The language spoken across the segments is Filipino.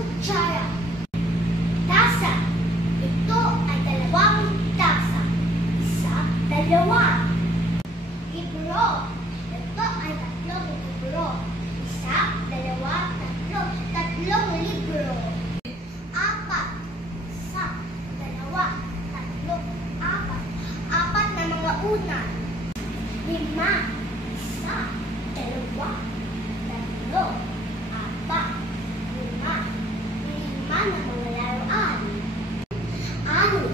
kutsara. Tasa. Ito ay dalawang tasa. Isa, dalawa. Libro. Ito ay tatlong libro. Isa, dalawa, tatlo. Tatlong libro. Apat. Isa, dalawa, tatlo, apat. Apat na mga unan. Lima. Isa, dalawa, tatlo, apat, lima. Lima na mga laruan. Anim.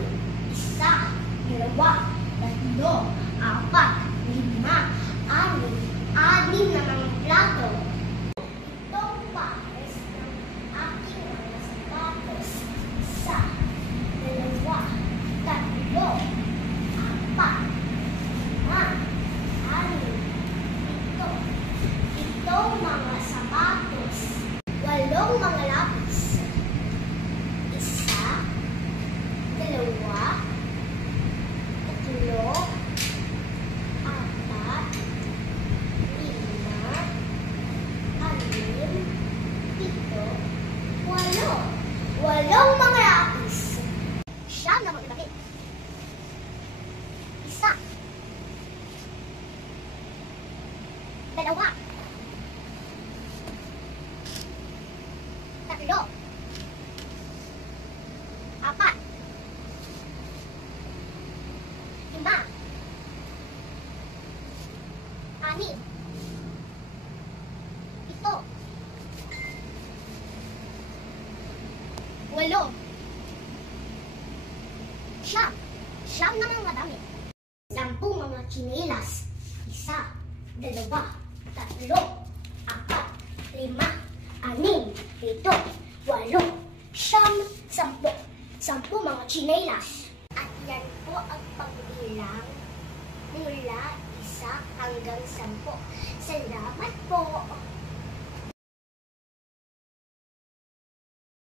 Isa, dalawa, tatlo, apat, lima. Anim. Anim na mga plato. Itong pares ng aking mga sapatos. Isa, dalawa, tatlo, apat, lima, anim. Itong mga sapatos. 8 mga lapis. Isa, dalawa, tatlo, apat, lima, anim, 7, 8. 8 mga lapis. Siyam na mga damit. Isa, dalawa, tatlo, apat, lima, anim, 7, 8, siyam. Siyam na mga damit. 10 mga tsinelas. Isa, dalawa, tatlo, apat, lima, anim, 7, 8, siyam, 10. 10 mga tsinelas. At yan po ang pagbilang mula 1 hanggang 10. Salamat po.